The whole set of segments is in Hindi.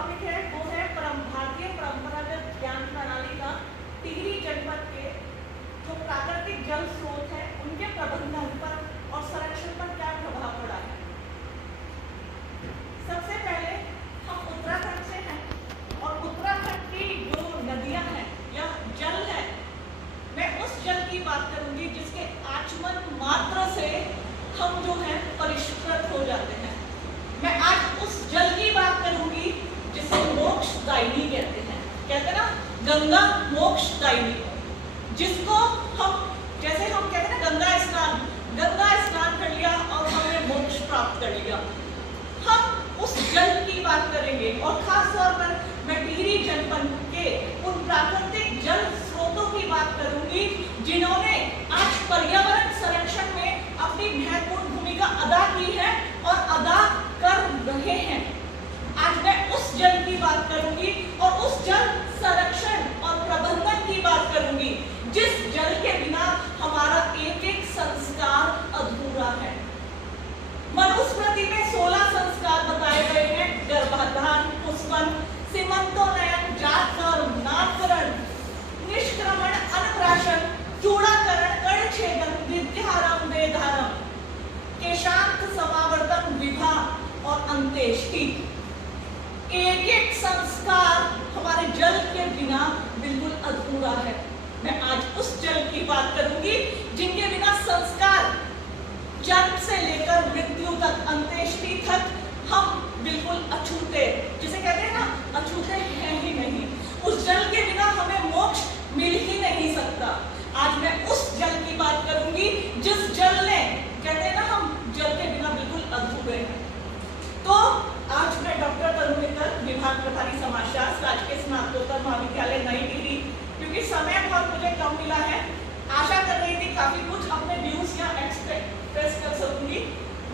टॉपिक है वो है भारतीय परंपरागत ज्ञान प्रणाली का टिहरी जनपद के जो प्राकृतिक जल स्रोत है उनके प्रबंधन पर और संरक्षण पर क्या प्रभाव पड़ा है। सबसे पहले हम उत्तराखंड से हैं और उत्तराखंड की जो नदियां हैं या जल है, मैं उस जल की बात करूंगी जिसके आचमन मात्र से हम जो है परिष्कृत हो जाते हैं। मैं आज उस जल की बात करूंगी जिसे मोक्षदायिनी कहते हैं। कहते हैं ना गंगा मोक्षदायिनी, जिसको हम जैसे हम कहते हैं ना गंगा स्नान कर लिया और हमने मोक्ष प्राप्त कर लिया। हम उस जल की बात करेंगे और खास तौर पर मैं टिहरी जनपद के उन प्राकृतिक जल स्रोतों की बात करूंगी जिन्होंने आज पर्यावरण संरक्षण में अपनी महत्वपूर्ण भूमिका अदा की है और अदा कर रहे हैं। आज मैं उस जल की बात करूंगी और उस जल संरक्षण और प्रबंधन की बात करूंगी जिस जल के बिना हमारा एक एक संस्कार अधूरा है। मनुस्मृति में 16 संस्कार बताए गए हैं। गर्भाधान, पुष्पन, सीमंतोन्नयन, जातकर्म, नामकरण, निष्क्रमण, अन्नप्राशन, चूड़ाकरण, कर्णछेदन, विद्यारंभ, वेदारंभ, केशांत, समावर्तन, विवाह और अंत्येष्टि। एक एक संस्कार हमारे जल के बिना बिल्कुल अधूरा है। मैं आज उस जल की बात करूंगी जिनके बिना संस्कार जन्म से लेकर मृत्यु तक, अंत्येष्टि तक हम बिल्कुल अछूते, जिसे कहते हैं ना अछूते हैं ही नहीं। उस जल के बिना हमें मोक्ष मिल ही नहीं सकता। आज मैं उस जल की बात करूंगी जिस जल ने, कहते हैं ना हम जल के बिना बिल्कुल अधूरे हैं। तो आज मैं डॉक्टर तरुणीकर, विभाग प्रभारी समाजशास्त्र, राजकीय स्नातकोत्तर महाविद्यालय नई टिहरी, क्योंकि समय बहुत मुझे कम मिला है, आशा कर रही थी काफी कुछ अपने व्यूज या एक्सप्रेस कर सकूंगी।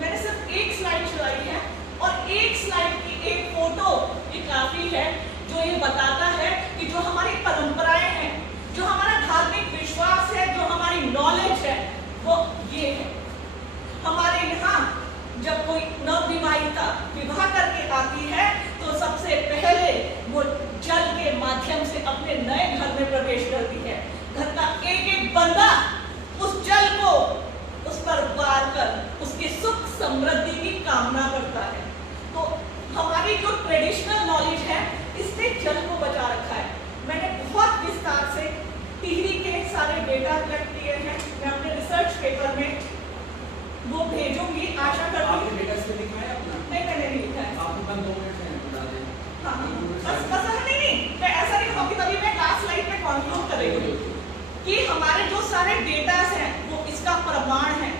मैंने सिर्फ एक स्लाइड चलाई है और एक स्लाइड की एक फोटो ये काफी है जो ये बताता है कि जो हमारी परंपराएं हैं, जो हमारा धार्मिक विश्वास है, जो हमारी नॉलेज है, वो ये है। हमारे यहाँ जब कोई नवविवाहिता विवाह करके आती है तो सबसे पहले वो जल के माध्यम से अपने नए घर में प्रवेश करती है। घर का एक एक बंदा उस जल को उस पर वार कर उसकी सुख समृद्धि की कामना करता है। तो हमारी जो ट्रेडिशनल नॉलेज है इसने जल को बचा रखा है। मैंने बहुत विस्तार से टिहरी के सारे डेटा कलेक्ट किए हैं, मैं अपने रिसर्च पेपर में वो भेजूंगी। आशा करती हूँ आपने डेटा से लिखा है अपना? नहीं, मैंने नहीं लिखा है। आपको 2 मिनट में बता दें। हाँ, बस नहीं, मैं ऐसा नहीं कहूँगी, तभी मैं लास्ट स्लाइड में कंक्लूड करेंगे कि हमारे जो सारे डेटास हैं वो इसका प्रमाण है।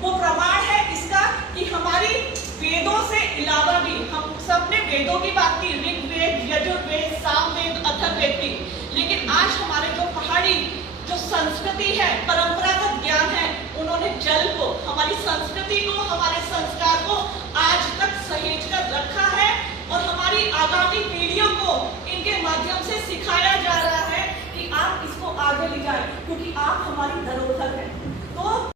वो प्रमाण है इसका कि हमारी वेदों से इलावा भी, हम सबने वेदों की बात की, ऋग्वेद, यजुर्वेद, सामवेद, अथर्ववेद की, लेकिन आज हमारे जो पहाड़ी जो संस्कृति है, परंपरागत ज्ञान है, उन्होंने जल को, हमारी संस्कृति को, हमारे संस्कार को आज तक सहेज कर रखा है और हमारी आगामी पीढ़ियों को इनके माध्यम से सिखाया जा रहा है कि आप इसको आगे ले जाएं, क्योंकि आप हमारी धरोहर हैं। तो